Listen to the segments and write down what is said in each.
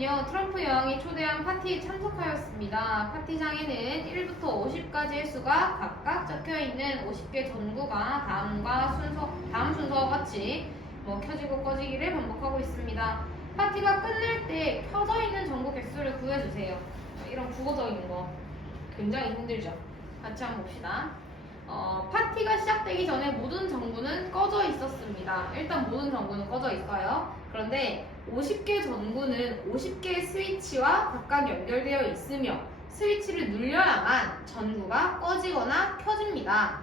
오늘은요 트럼프 여왕이 초대한 파티에 참석하였습니다. 파티장에는 1부터 50까지의 수가 각각 적혀있는 50개 전구가 다음 순서와 같이 켜지고 꺼지기를 반복하고 있습니다. 파티가 끝날 때 켜져 있는 전구 개수를 구해주세요. 이런 국어적인 거 굉장히 힘들죠. 같이 한번 봅시다. 파티가 시작되기 전에 모든 전구는 꺼져 있었습니다. 일단 모든 전구는 꺼져 있어요. 그런데 50개 전구는 50개의 스위치와 각각 연결되어 있으며 스위치를 눌려야만 전구가 꺼지거나 켜집니다.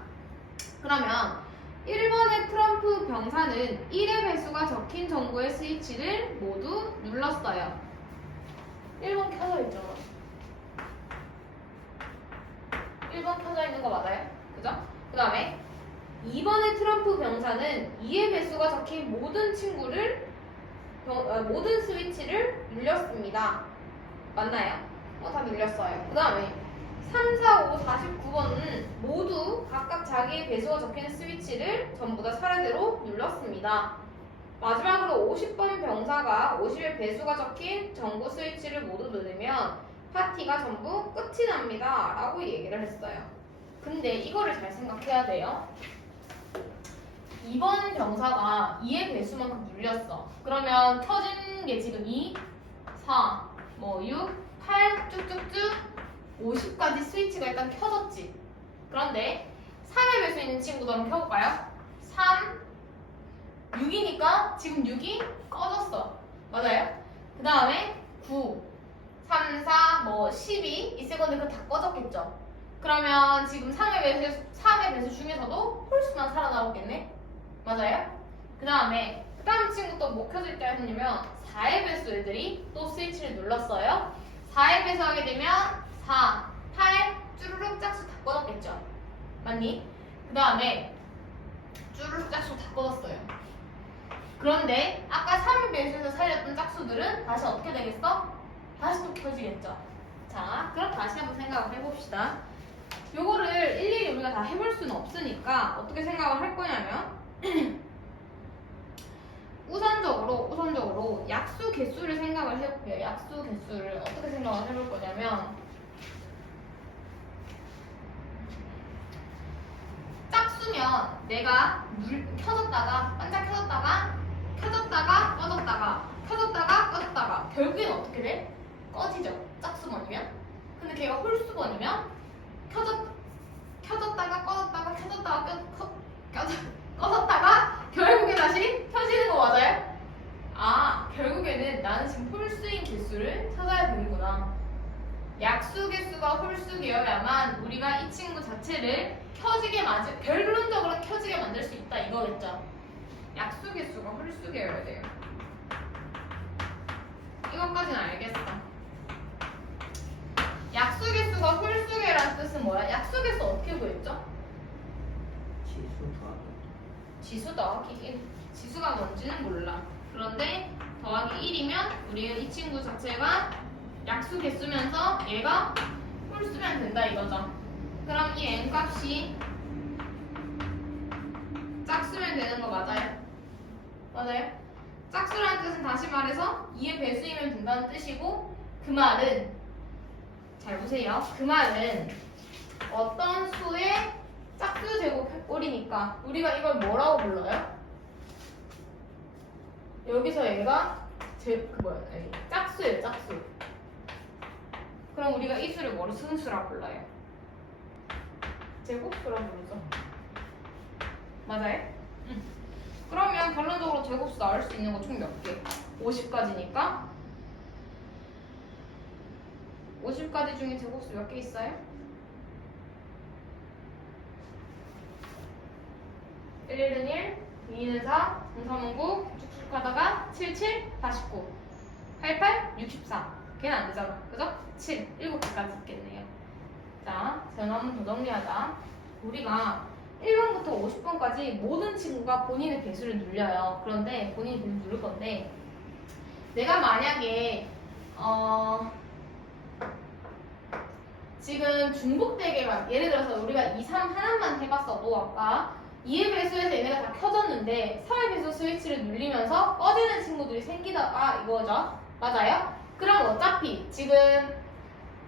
그러면 1번의 트럼프 병사는 1의 배수가 적힌 전구의 스위치를 모두 눌렀어요. 1번 켜져 있죠. 1번 켜져 있는 거 맞아요? 그죠? 그 다음에 2번의 트럼프 병사는 2의 배수가 적힌 모든 스위치를 눌렸습니다. 맞나요? 다 눌렸어요. 그 다음에 3, 4, 5, 49번은 모두 각각 자기의 배수가 적힌 스위치를 전부 다 차례대로 눌렀습니다. 마지막으로 50번 병사가 50의 배수가 적힌 전구 스위치를 모두 누르면 파티가 전부 끝이 납니다. 라고 얘기를 했어요. 근데 이거를 잘 생각해야 돼요. 2번 병사가 2의 배수만큼 눌렸어. 그러면 켜진 게 지금 2, 4, 6, 8 쭉쭉쭉 50까지 스위치가 일단 켜졌지. 그런데 3의 배수 있는 친구도 한번 켜볼까요? 3, 6이니까 지금 6이 꺼졌어. 맞아요? 그 다음에 9, 3, 4, 12 있을 건데 그거 다 꺼졌겠죠? 그러면 지금 3의 배수 중에서도 홀수만 살아남았겠네? 맞아요? 그 다음에 친구 또 뭐 켜질 때 했냐면 4의 배수 애들이 또 스위치를 눌렀어요. 4의 배수 하게 되면 4, 8 쭈루룩 짝수 다 꺼졌겠죠? 맞니? 그 다음에 쭈루룩 짝수 다 꺼졌어요. 그런데 아까 3의 배수에서 살렸던 짝수들은 다시 어떻게 되겠어? 다시 또 켜지겠죠? 자, 그럼 다시 한번 생각을 해봅시다. 요거를 일일이 우리가 다 해볼 수는 없으니까 어떻게 생각을 할 거냐면 우선적으로 약수 개수를 생각을 해볼게요. 약수 개수를 어떻게 생각을 해볼 거냐면 짝수면 내가 켜졌다가 반짝 켜졌다가 꺼졌다가 결국엔 어떻게 돼? 꺼지죠. 짝수번이면. 근데 걔가 홀수번이면 켜졌다가 꺼졌다가 결국에 다시 켜지는 거 맞아요? 아, 결국에는 나는 지금 홀수인 개수를 찾아야 되는구나. 약수 개수가 홀수되어야만 우리가 이 친구 자체를 결론적으로 켜지게 만들 수 있다 이거겠죠? 약수 개수가 홀수되어야 돼요. 이것까지는 알겠어. 약수 개수가 홀수계라는 뜻은 뭐야? 약수 개수 어떻게 구했죠? 지수 더하기 1. 지수가 뭔지는 몰라. 그런데 더하기 1이면 우리는 이 친구 자체가 약수 개수면서 얘가 홀수면 된다 이거죠. 그럼 이 n 값이 짝수면 되는 거 맞아요? 맞아요? 짝수라는 뜻은 다시 말해서 2의 배수이면 된다는 뜻이고 그 말은 잘 보세요. 그 말은 어떤 수의 짝수 제곱꼴이니까 우리가 이걸 뭐라고 불러요? 여기서 얘가 짝수예요, 짝수. 그럼 우리가 이 수를 뭐로 순수라 불러요? 제곱수라 부르죠. 맞아요? 응. 그러면 결론적으로 제곱수 나올 수 있는 거 총 몇 개? 50가지니까 50가지 중에 제곱수 몇 개 있어요? 1은 1, 2는 4, 3, 3은 9, 쭉쭉 하다가 7, 7, 49, 88, 64. 걔는 안 되잖아. 그죠? 7, 7개까지 있겠네요. 자, 저는 한번 더 정리하자. 우리가 1번부터 50번까지 모든 친구가 본인의 배수를 눌려요. 그런데 본인이 배수 누를 건데 내가 만약에 지금 중복되게 예를 들어서 우리가 2, 3 하나만 해봤어도 아까 2의 배수에서 얘네가 다 켜졌는데 3의 배수 스위치를 눌리면서 꺼지는 친구들이 생기다가 이거죠. 맞아요? 그럼 어차피 지금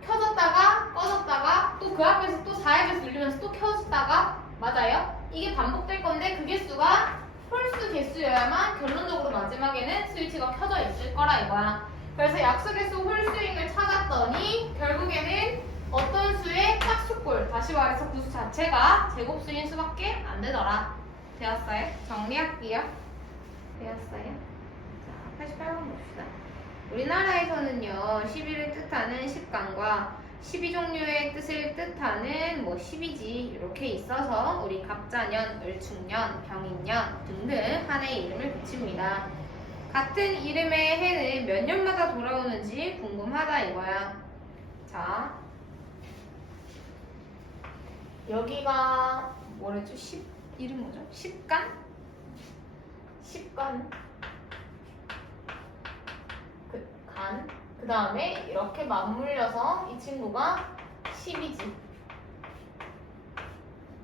켜졌다가 꺼졌다가 또 그 앞에서 또 4의 개수 누르면서 또 켜졌다가 맞아요? 이게 반복될 건데 그 개수가 홀수 개수여야만 결론적으로 마지막에는 스위치가 켜져 있을 거라 이거야. 그래서 약수개수 홀수인 걸 찾았더니 결국에는 어떤 수의 짝수꼴, 다시 말해서 그 수 자체가 제곱수인 수밖에 안 되더라. 되었어요? 정리할게요. 되었어요? 자, 88번 봅시다. 우리나라에서는요 11을 뜻하는 10간과 12종류의 뜻을 뜻하는 뭐 12지 이렇게 있어서 우리 갑자년, 을축년, 병인년 등등 한 해의 이름을 붙입니다. 같은 이름의 해는 몇 년마다 돌아오는지 궁금하다 이거야. 자, 여기가 뭐랬죠? 이름 뭐죠? 10간? 10간 그 다음에 이렇게 맞물려서 이 친구가 10이지.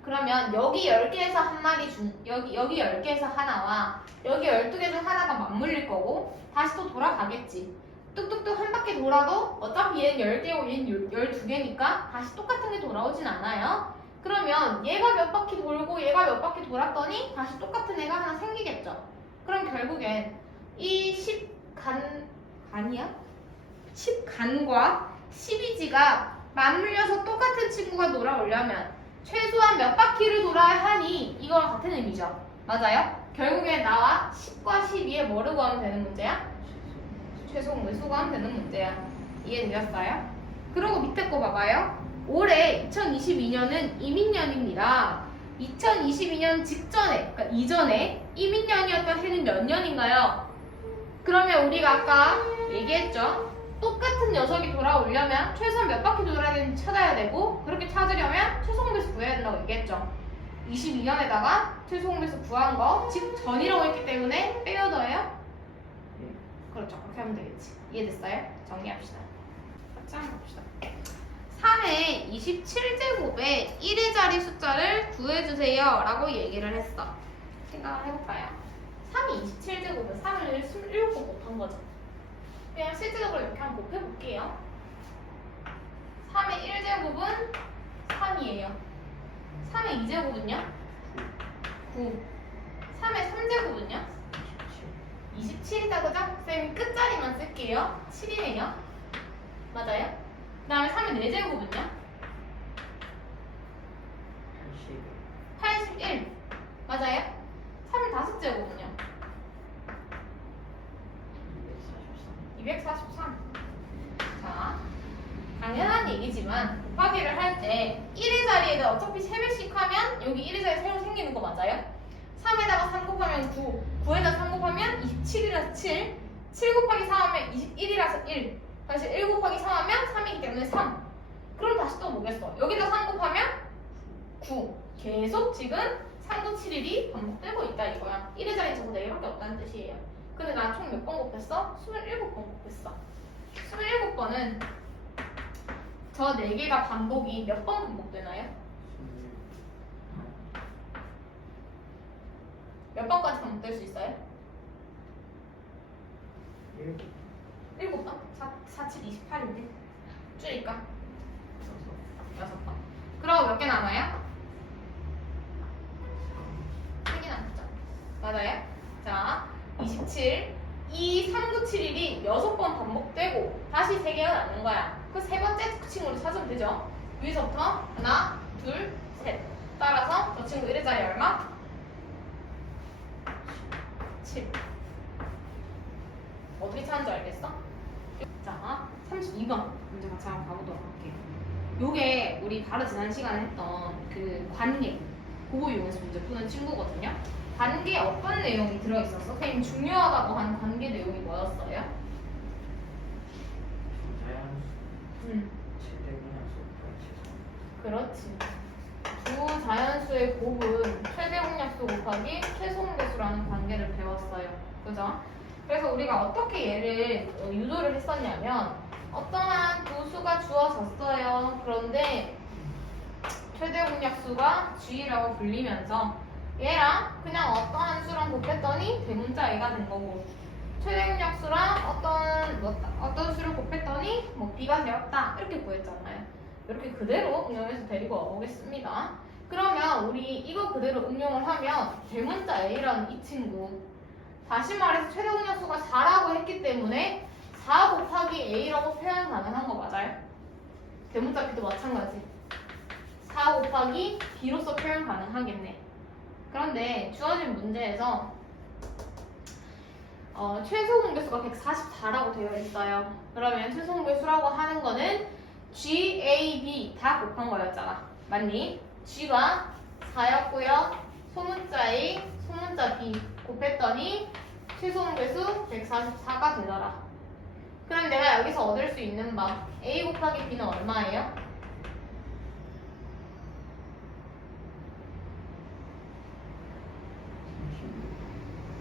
그러면 여기 10개에서 한 마리 여기 10개에서 하나와 여기 12개 중 하나가 맞물릴 거고 다시 또 돌아가겠지. 뚝뚝뚝 한 바퀴 돌아도 어차피 얘는 10개고 얘는 12개니까 다시 똑같은 게 돌아오진 않아요. 그러면 얘가 몇 바퀴 돌고 얘가 몇 바퀴 돌았더니 다시 똑같은 애가 하나 생기겠죠. 그럼 결국엔 이 10간과 12지가 맞물려서 똑같은 친구가 돌아오려면 최소한 몇 바퀴를 돌아야 하니 이거랑 같은 의미죠. 맞아요? 결국엔 나와 10과 12에 뭐를 구하면 되는 문제야? 최소공배수 구하면 되는 문제야. 이해되셨어요? 그리고 밑에 거 봐봐요. 올해 2022년은 이민년입니다. 2022년 직전에, 그러니까 이전에 이민년이었던 해는 몇 년인가요? 그러면 우리가 아까 얘기했죠. 똑같은 녀석이 돌아오려면 최소한 몇 바퀴 돌아야 되는지 찾아야 되고 그렇게 찾으려면 최소공배수 구해야 된다고 얘기했죠. 22년에다가 최소공배수 구한 거 직전이라고 했기 때문에 빼어둬요. 그렇죠. 그렇게 하면 되겠지. 이해됐어요? 정리합시다. 같이 한번 봅시다. 3의 27제곱에 1의 자리 숫자를 구해주세요 라고 얘기를 했어. 생각을 해볼까요? 3이 27제곱은 3을 27번 곱한 거죠. 그냥 실제적으로 이렇게 한번 곱해볼게요. 3의 1제곱은 3이에요. 3의 2제곱은요? 9. 3의 3제곱은요? 27이다 그죠? 쌤이 끝자리만 쓸게요. 7이네요. 맞아요? 그 다음에 3의 4제곱은요? 81. 맞아요? 3의 5제곱은요? 243. 자, 당연한 얘기지만 곱하기를 할 때 1의 자리에다 어차피 3배씩 하면 여기 1의 자리 새로 생기는 거 맞아요? 3에다가 3 곱하면 9, 9에다가 3 곱하면 27이라서 7, 7 곱하기 4 하면 21이라서 1, 다시 1 곱하기 3 하면 3이기 때문에 3. 그럼 다시 또 뭐겠어? 여기다 3 곱하면 9. 계속 지금 3, 9, 7, 1이 반복되고 있다 이거야. 1의 자리 저거 4개밖에 없다는 뜻이에요. 근데 나 총 몇 번 곱했어? 27번 곱했어. 27번은 저 4개가 반복이 몇 번 반복되나요? 몇 번까지 반복될 수 있어요? 7번? 4, 7, 28인데 줄일까? 6번. 그럼 몇 개 남아요? 3개 남았죠? 맞아요? 자, 27 2, 3, 9, 7, 1이 6번 반복되고 다시 3개가 남는 거야. 그 세 번째 친구를 찾으면 되죠. 위에서부터 하나, 둘, 셋. 따라서 저 친구 1의 자리 얼마? 7. 어떻게 찾는지 알겠어? 자, 32번 문제 같이 한번 가보도록 할게요. 요게 우리 바로 지난 시간에 했던 그 관계 그거 이용해서 문제 푸는 친구거든요. 관계에 어떤 내용이 들어있었어? 선생님 중요하다고 한 관계 내용이 뭐였어요? 그렇지. 두 자연수의 곱은 최대 공약수 곱하기 최소 공배수라는 관계를 배웠어요. 그죠? 그래서 우리가 어떻게 얘를 유도를 했었냐면 어떠한 두 수가 주어졌어요. 그런데 최대 공약수가 G라고 불리면서 얘랑 그냥 어떠한 수랑 곱했더니 대문자 A가 된 거고 최대 능력수랑 어떤 수를 곱했더니 뭐 b가 되었다 이렇게 구했잖아요. 이렇게 그대로 응용해서 데리고 와보겠습니다. 그러면 우리 이거 그대로 응용을 하면 대문자 a라는 이 친구, 다시 말해서 최대 능력수가 4라고 했기 때문에 4 곱하기 a라고 표현 가능한 거 맞아요? 대문자 b도 마찬가지. 4 곱하기 b로서 표현 가능하겠네. 그런데 주어진 문제에서 최소 공배수가 144라고 되어 있어요. 그러면 최소 공배수라고 하는 거는 G, A, B 다 곱한 거였잖아. 맞니? G가 4였고요. 소문자 A, 소문자 B 곱했더니 최소 공배수 144가 되더라. 그럼 내가 여기서 얻을 수 있는 바 A 곱하기 B는 얼마예요?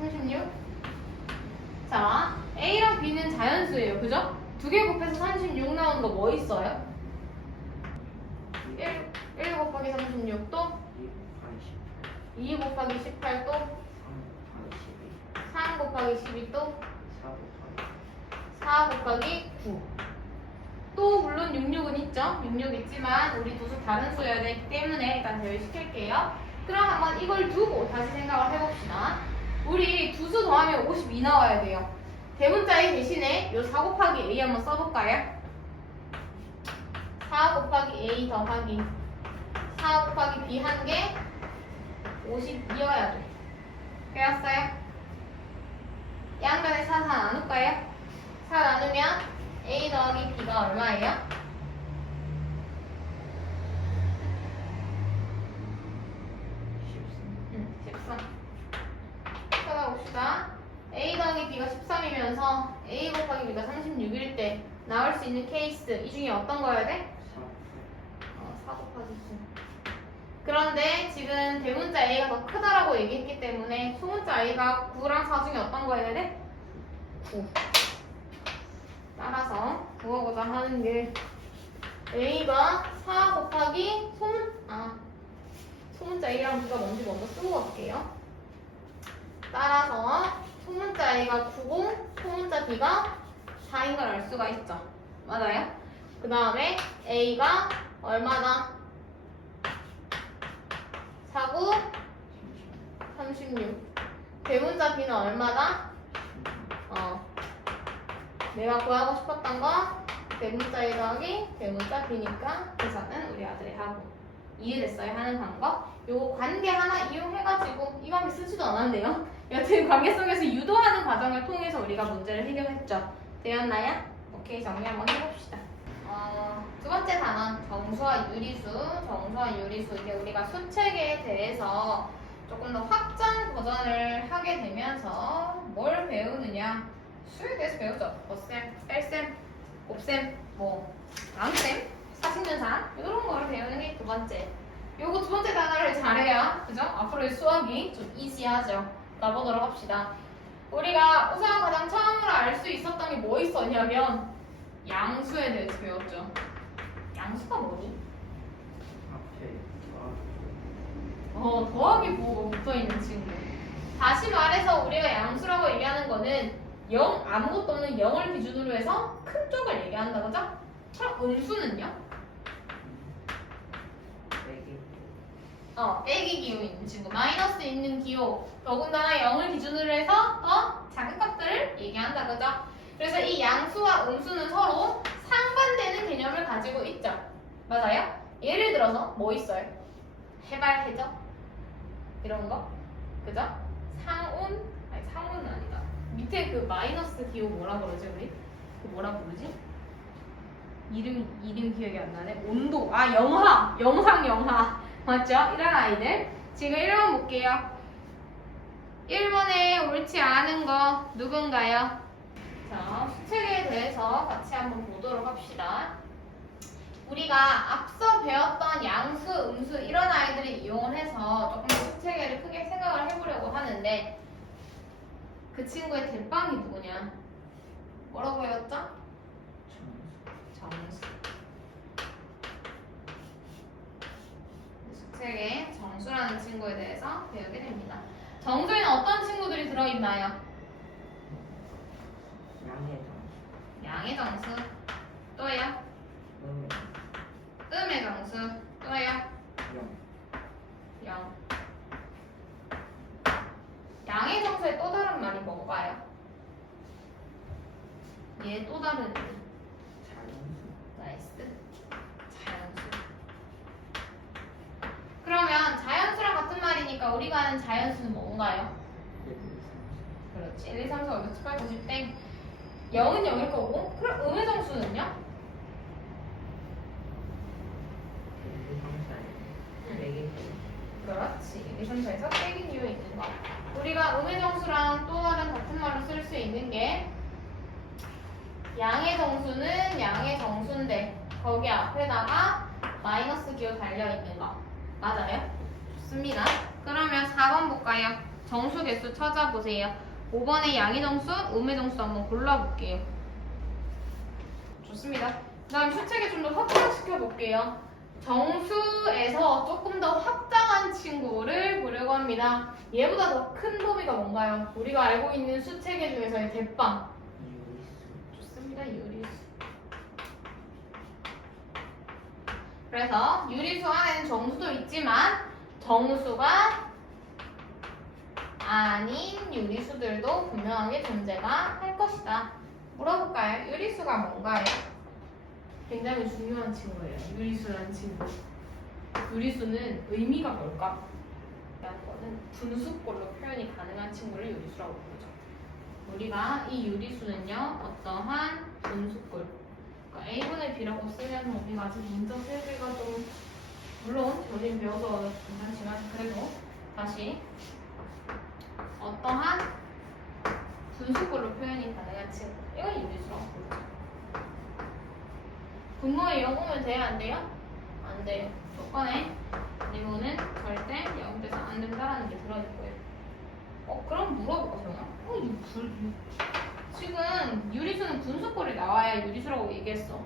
36? 자, A랑 B는 자연수예요. 그죠? 두 개 곱해서 36 나오는 거 뭐 있어요? 1 곱하기 36도 2 곱하기 18도 3 곱하기 12도 4 곱하기 9. 또 물론 66은 있죠. 66 있지만 우리 두수 다른 수여야 되기 때문에 일단 제외시킬게요. 그럼 한번 이걸 두고 다시 생각을 해봅시다. 우리 두수 더하면 52 나와야 돼요. 대문자 A 대신에 요 4 곱하기 A 한번 써볼까요? 4 곱하기 A 더하기 4 곱하기 B 한 개 52여야 돼. 배웠어요? 양변에 4 나눌까요? 4 나누면 A 더하기 B가 얼마예요? 13. 찾아봅시다. A 더하기 B가 13이면서 A 곱하기 B가 36일 때 나올 수 있는 케이스 이 중에 어떤 거여야 돼? 4 곱하기 9. 그런데 지금 대문자 A가 더 크다라고 얘기했기 때문에 소문자 A가 9랑 4 중에 어떤 거 해야 돼? 9. 따라서 구하고자 하는 게 A가 4 곱하기 소문자 A랑 B가 뭔지 먼저 쓰고 갈게요. 따라서 소문자 A가 9고 소문자 B가 4인 걸 알 수가 있죠. 맞아요? 그 다음에 A가 얼마다? 4구 36. 대문자 B는 얼마다? 내가 구하고 싶었던 거 대문자 A 더하기 대문자 B니까 계산은 우리 아들이 하고. 이해됐어요? 하는 방법? 요거 관계 하나 이용해가지고 이 관계 쓰지도 않았네요. 여튼 관계 속에서 유도하는 과정을 통해서 우리가 문제를 해결했죠. 되었나요? 오케이, 정리 한번 해봅시다. 두 번째 단원 정수와 유리수. 정수와 유리수 이제 우리가 수체계에 대해서 조금 더 확장 버전을 하게 되면서 뭘 배우느냐? 수에 대해서 배우죠. 덧셈, 뺄셈, 곱셈, 랑셈, 사신연산 이런 거를 배우는 게 두 번째. 요거 두 번째 단어를 잘해야 그죠? 앞으로의 수학이 좀 이지하죠. 가보도록 합시다. 우리가 우선 가장 처음으로 알 수 있었던 게 뭐 있었냐면 양수에 대해서 배웠죠. 양수가 뭐니? 더하기 부호가 붙어있는 친구. 다시 말해서 우리가 양수라고 얘기하는 거는 0, 아무것도 없는 0을 기준으로 해서 큰 쪽을 얘기한다, 그죠? 그럼 음수는요? 빼기 기호 있는 친구, 마이너스 있는 기호, 더군다나 0을 기준으로 해서 더 작은 값들을 얘기한다, 그죠? 그래서 이 양수와 음수는 서로 상반되는 개념을 가지고 있죠. 맞아요? 예를 들어서 뭐 있어요? 해발, 해적? 이런 거? 그죠? 상온은 아니다. 밑에 그 마이너스 기호 뭐라 그러지, 우리? 그 뭐라 부르지? 이름 기억이 안 나네. 온도. 영하. 영상 영하. 맞죠? 이런 아이들. 지금 1번 볼게요. 1번에 옳지 않은 거 누군가요? 자, 수책에 대해서 같이 한번 보도록 합시다. 우리가 앞서 배웠던 양수, 음수 이런 아이들을 이용을 해서 조금 더 수체계를 크게 생각을 해보려고 하는데 그 친구의 대빵이 누구냐? 뭐라고 배웠죠? 정수. 수책에 정수라는 친구에 대해서 배우게 됩니다. 정수에는 어떤 친구들이 들어있나요? 양의 정수 또요. 음의 정수 또요. 0. 양의 정수의 또 다른 말이 뭔가요? 얘 또 다른 나이스. 자연수. 그러면 자연수랑 같은 말이니까 우리가 아는 자연수는 뭔가요? 그렇지. 1, 2, 3, 4, 5, 6, 7, 8, 9, 10 땡. 0은 0일 거고 그럼 음의 정수는요? 그렇지. 1, 2, 3, 4에서 빼긴 이유에 있는 거. 우리가 음의 정수랑 또 다른 같은 말로 쓸 수 있는 게 양의 정수는 양의 정수인데 거기 앞에다가 마이너스 기호 달려있는 거 맞아요? 좋습니다. 그러면 4번 볼까요? 정수 개수 찾아보세요. 5번에 양의 정수, 음의 정수 한번 골라볼게요. 좋습니다. 그 다음 수책에 좀 더 확장시켜 볼게요. 정수에서 조금 더 확장한 친구를 보려고 합니다. 얘보다 더 큰 범위가 뭔가요? 우리가 알고 있는 수체계 중에서의 대빵. 좋습니다. 유리수. 그래서 유리수 안에는 정수도 있지만 정수가 아닌 유리수들도 분명하게 존재가 할 것이다. 물어볼까요? 유리수가 뭔가요? 굉장히 중요한 친구예요. 유리수라는 친구. 유리수는 의미가 뭘까? 라는 거는 분수꼴로 표현이 가능한 친구를 유리수라고 부르죠. 우리가 이 유리수는요, 어떠한 분수꼴. 그러니까 A분의 B라고 쓰면 우리가 아직 문자 세개가 좀, 물론 저희는 배워서 괜찮지만 그래도 다시 어떠한 분수꼴로 표현이 가능한 친구. 이건 유리수라고 부르죠. 분모에 0 오면 돼요? 안 돼요? 안 돼요. 조건에 리모는 절대 0돼서 안 된다라는 게 들어있고요. 그럼 물어볼까 정아? 지금 유리수는 분수꼴이 나와야 유리수라고 얘기했어.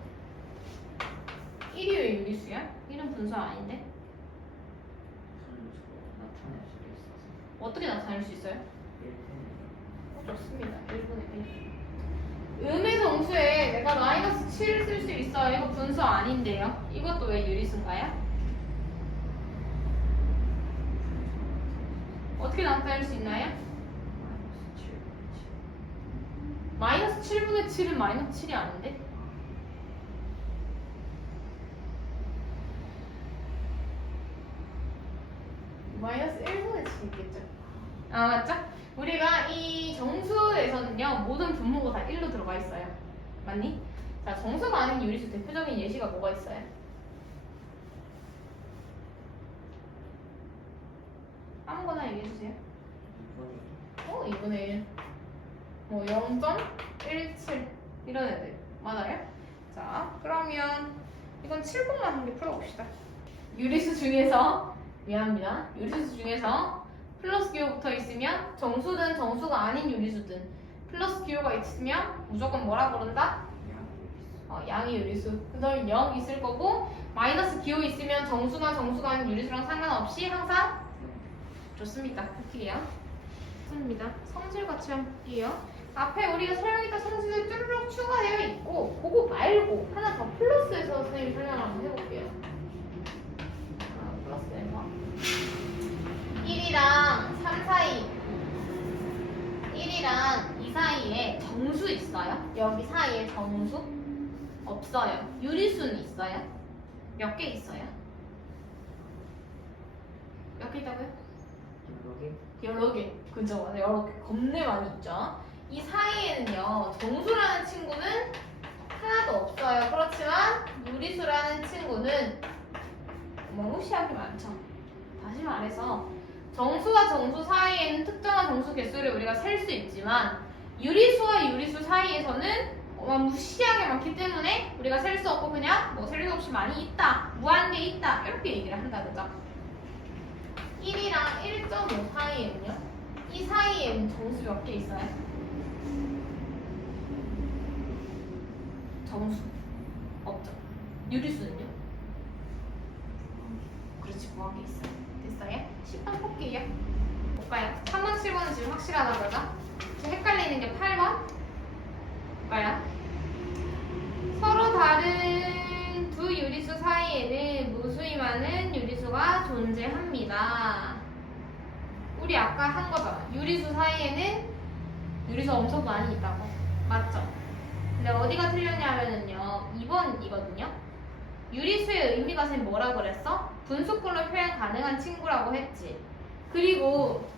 1이 왜 유리수야? 1은 분수 아닌데? 어떻게 나타낼 수 있어요? 좋습니다. 1분의 1. 음의 정수에 내가 마이너스 7을 쓸 수 있어요. 이거 분수 아닌데요? 이것도 왜 유리수인가요? 어떻게 나타낼 수 있나요? 마이너스 7분의 7은 마이너스 7이 아닌데? 마이너스 1분의 7 있겠죠? 아 맞죠? 우리가 이 정수에서는요 모든 분모가 다 1로 들어가 있어요. 맞니? 자, 정수가 아닌 유리수 대표적인 예시가 뭐가 있어요? 아무거나 얘기해주세요. 2분의 1. 뭐 0.17 이런 애들 맞아요? 자, 그러면 이건 7번만 한 개 풀어봅시다. 유리수 중에서 미안합니다. 유리수 중에서 플러스 기호 붙어 있으면 정수든 정수가 아닌 유리수든 플러스 기호가 있으면 무조건 뭐라 부른다? 양의 유리수. 그 다음에 0 있을 거고 마이너스 기호 있으면 정수나 정수가 아닌 유리수랑 상관없이 항상 좋습니다. 볼게요. 좋습니다. 성질 같이 한번 볼게요. 앞에 우리가 설명했던 성질들 쭈르륵 추가되어 있고 그거 말고 하나 더 플러스해서 선생님이 설명 한번 해볼게요. 플러스해서 1이랑 3 사이 1이랑 2 사이에 정수 있어요? 여기 사이에 정수? 없어요. 유리수는 있어요? 몇 개 있어요? 몇 개 있다고요? 여러 개. 그죠? 맞아요. 여러 개. 겁내 많이 있죠? 이 사이에는요, 정수라는 친구는 하나도 없어요. 그렇지만 유리수라는 친구는 무시하게 많죠. 다시 말해서 정수와 정수 사이에는 특정한 정수 개수를 우리가 셀 수 있지만 유리수와 유리수 사이에서는 무시하게 많기 때문에 우리가 셀 수 없고 그냥 뭐 셀 수 없이 많이 있다, 무한계 있다 이렇게 얘기를 한다, 그죠? 1이랑 1.5 사이에는요, 이 사이에는 정수 몇 개 있어요? 정수 없죠. 유리수는요? 그렇지, 무한계 있어요. 됐어요? 10번 볼게요. 볼까요? 3번, 7번은 지금 확실하다 그러죠? 지금 헷갈리는 게 8번? 아까 한 거잖아. 유리수 사이에는 유리수 엄청 많이 있다고. 맞죠? 근데 어디가 틀렸냐면은요. 2번이거든요. 유리수의 의미가 쌤 뭐라 그랬어? 분수꼴로 표현 가능한 친구라고 했지. 그리고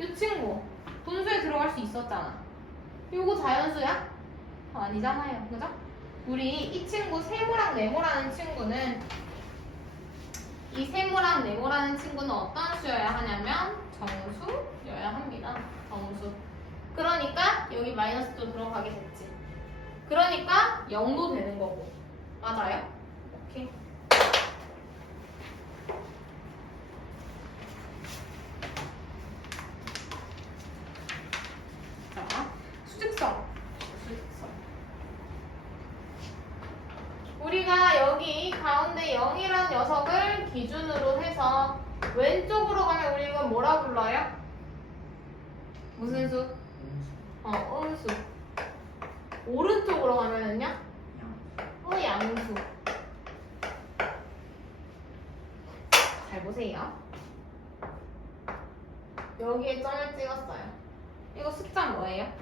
이 친구 분수에 들어갈 수 있었잖아. 요거 자연수야? 아니잖아요. 그죠? 우리 이 친구 세모랑 네모라는 친구는 이 세모랑 네모라는 친구는 어떤 수여야 하냐면 정수여야 합니다. 정수. 그러니까 여기 마이너스도 들어가게 됐지. 그러니까 0도 되는 거고. 맞아요? 오케이. 자, 수직성. 수직성. 우리가 여기 가운데 0이라는 녀석을 기준으로 해서 왼쪽으로 가면 우리 이건 뭐라 불러요? 무슨 수? 음수. 오른쪽으로 가면은요? 양수. 잘 보세요. 여기에 점을 찍었어요. 이거 숫자 뭐예요?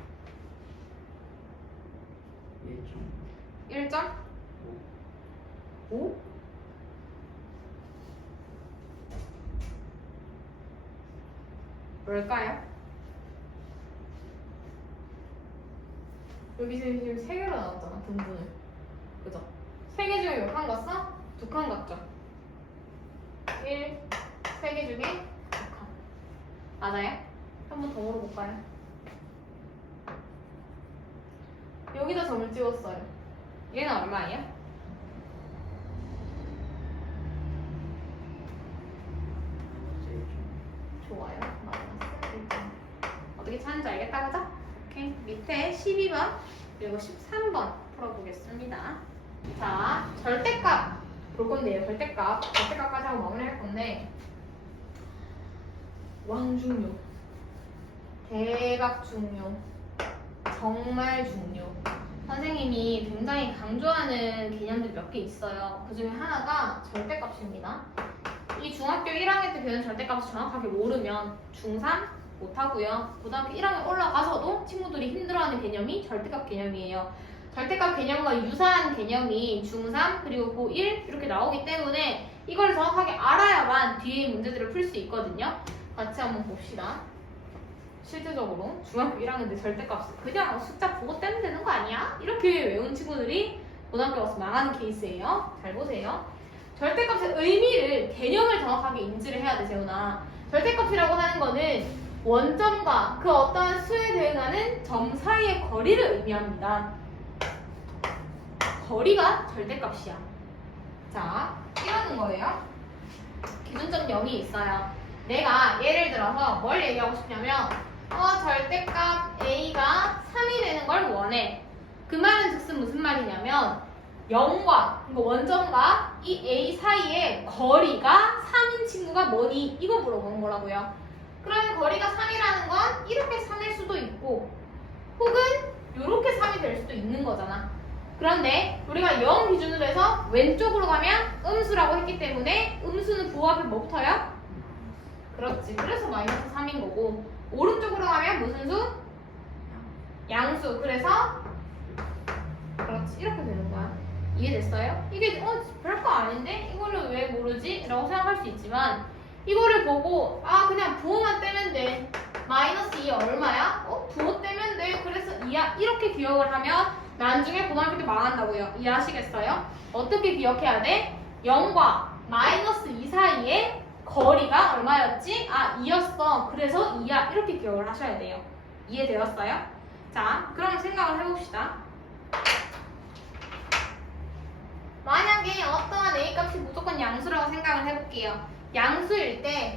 1점? 5? 뭘까요? 여기 지금 3개로 나왔잖아, 분분을. 그죠? 3개 중에 몇 칸 갔어? 2칸 갔죠? 1, 3개 중에 2칸. 맞아요? 한 번 더 물어볼까요? 여기다 점을 찍었어요. 얘는 얼마예요? 좋아요. 마이너스 1점. 어떻게 찾는지 알겠다, 그죠? 오케이. 밑에 12번 그리고 13번 풀어보겠습니다. 자, 절대값 볼 건데요. 절대값까지 하고 마무리할 건데 왕중요, 대박 중요, 정말 중요. 선생님이 굉장히 강조하는 개념들이 몇 개 있어요. 그 중에 하나가 절대값입니다. 이 중학교 1학년 때 배우는 절대값을 정확하게 모르면 중3 못하고요. 고등학교 1학년 올라가서도 친구들이 힘들어하는 개념이 절대값 개념이에요. 절대값 개념과 유사한 개념이 중3 그리고 고1 이렇게 나오기 때문에 이걸 정확하게 알아야만 뒤에 문제들을 풀 수 있거든요. 같이 한번 봅시다. 실제적으로 중학교 1학년 때 절대값을 그냥 숫자 보고 떼면 되는 거 아니야? 이렇게 외운 친구들이 고등학교 와서 망하는 케이스예요. 잘 보세요. 절대값의 의미를, 개념을 정확하게 인지를 해야 돼, 재훈아. 절대값이라고 하는 거는 원점과 그 어떠한 수에 대응하는 점 사이의 거리를 의미합니다. 거리가 절대값이야. 자, 이러는 거예요. 기준점 0이 있어요. 내가 예를 들어서 뭘 얘기하고 싶냐면 절대값 A가 3이 되는 걸 원해. 그 말은 즉슨 무슨 말이냐면 0과 원점과 이 A 사이의 거리가 3인 친구가 뭐니? 이거 물어보는 거라고요. 그러면 거리가 3이라는 건 이렇게 3일 수도 있고 혹은 이렇게 3이 될 수도 있는 거잖아. 그런데 우리가 0 기준으로 해서 왼쪽으로 가면 음수라고 했기 때문에 음수는 부호 앞에 뭐 붙어요? 그렇지. 그래서 마이너스 3인 거고 오른쪽으로 가면 무슨 수? 양수. 그래서 그렇지. 이렇게 되는 거야. 이해됐어요? 이게 별거 아닌데? 이거를 왜 모르지? 라고 생각할 수 있지만 이거를 보고 그냥 부호만 떼면 돼. 마이너스 2 얼마야? 부호 떼면 돼. 그래서 2야. 이렇게 기억을 하면 나중에 고등학교 때 망한다고요. 이해하시겠어요? 어떻게 기억해야 돼? 0과 마이너스 2 사이에 거리가 얼마였지? 2였어. 그래서 2야. 이렇게 기억을 하셔야 돼요. 이해되었어요? 자, 그럼 생각을 해봅시다. 만약에 어떠한 A값이 무조건 양수라고 생각을 해볼게요. 양수일 때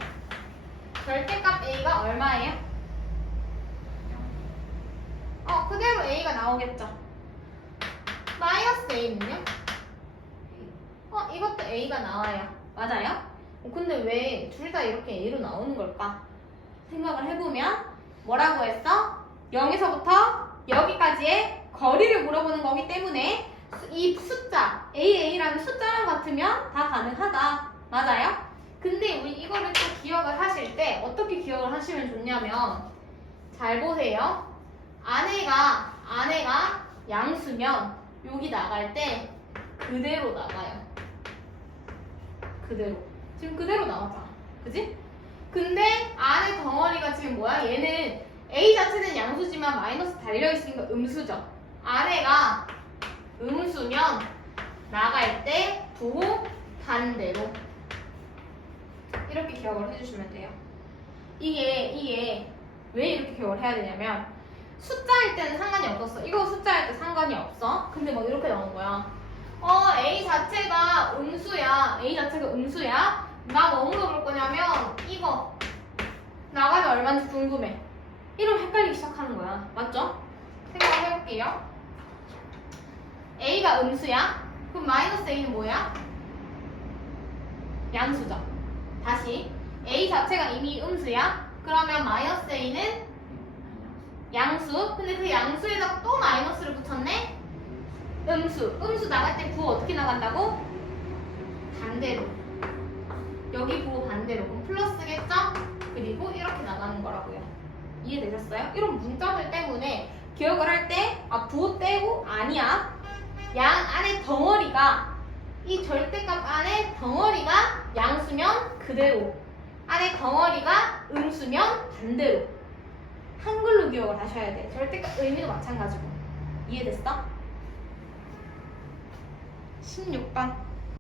절대값 A가 얼마예요? 그대로 A가 나오겠죠. 마이너스 A는요? 이것도 A가 나와요. 맞아요? 근데 왜 둘 다 이렇게 A로 나오는 걸까? 생각을 해보면 뭐라고 했어? 0에서부터 여기까지의 거리를 물어보는 거기 때문에 이 숫자 AA라는 숫자만 같으면 다 가능하다. 맞아요? 근데 우리 이거를 또 기억을 하실 때 어떻게 기억을 하시면 좋냐면 잘 보세요. 안에가 양수면 여기 나갈 때 그대로 나가요. 그대로. 지금 그대로 나왔잖아. 그지? 근데 안에 덩어리가 지금 뭐야? 얘는 A 자체는 양수지만 마이너스 달려있으니까 음수죠. 안에가 음수면 나갈 때 부호 반대로. 이렇게 기억을 해주시면 돼요. 이게 왜 이렇게 기억을 해야 되냐면 숫자일 때는 상관이 없었어. 이거 숫자일 때 상관이 없어. 근데 뭐 이렇게 나오는 거야. A 자체가 음수야. A 자체가 음수야. 나 뭐 물어볼 거냐면 이거 나가면 얼마인지 궁금해. 이러면 헷갈리기 시작하는 거야. 맞죠? 생각을 해볼게요. A가 음수야. 그럼 마이너스 A는 뭐야? 양수죠. 다시 A 자체가 이미 음수야. 그러면 마이너스 A는 양수. 근데 그 양수에다가 또 마이너스를 붙였네? 음수. 음수 나갈 때 부호 어떻게 나간다고? 반대로. 여기 부호 반대로. 그럼 플러스겠죠? 그리고 이렇게 나가는 거라고요. 이해되셨어요? 이런 문자들 때문에 기억을 할 때 부호 떼고 아니야. 양 안에 덩어리가 이 절대값 안에 덩어리가 양수면 그대로. 안에 덩어리가 음수면 반대로. 한글로 기억을 하셔야 돼. 절대값 의미도 마찬가지고. 이해됐어? 16번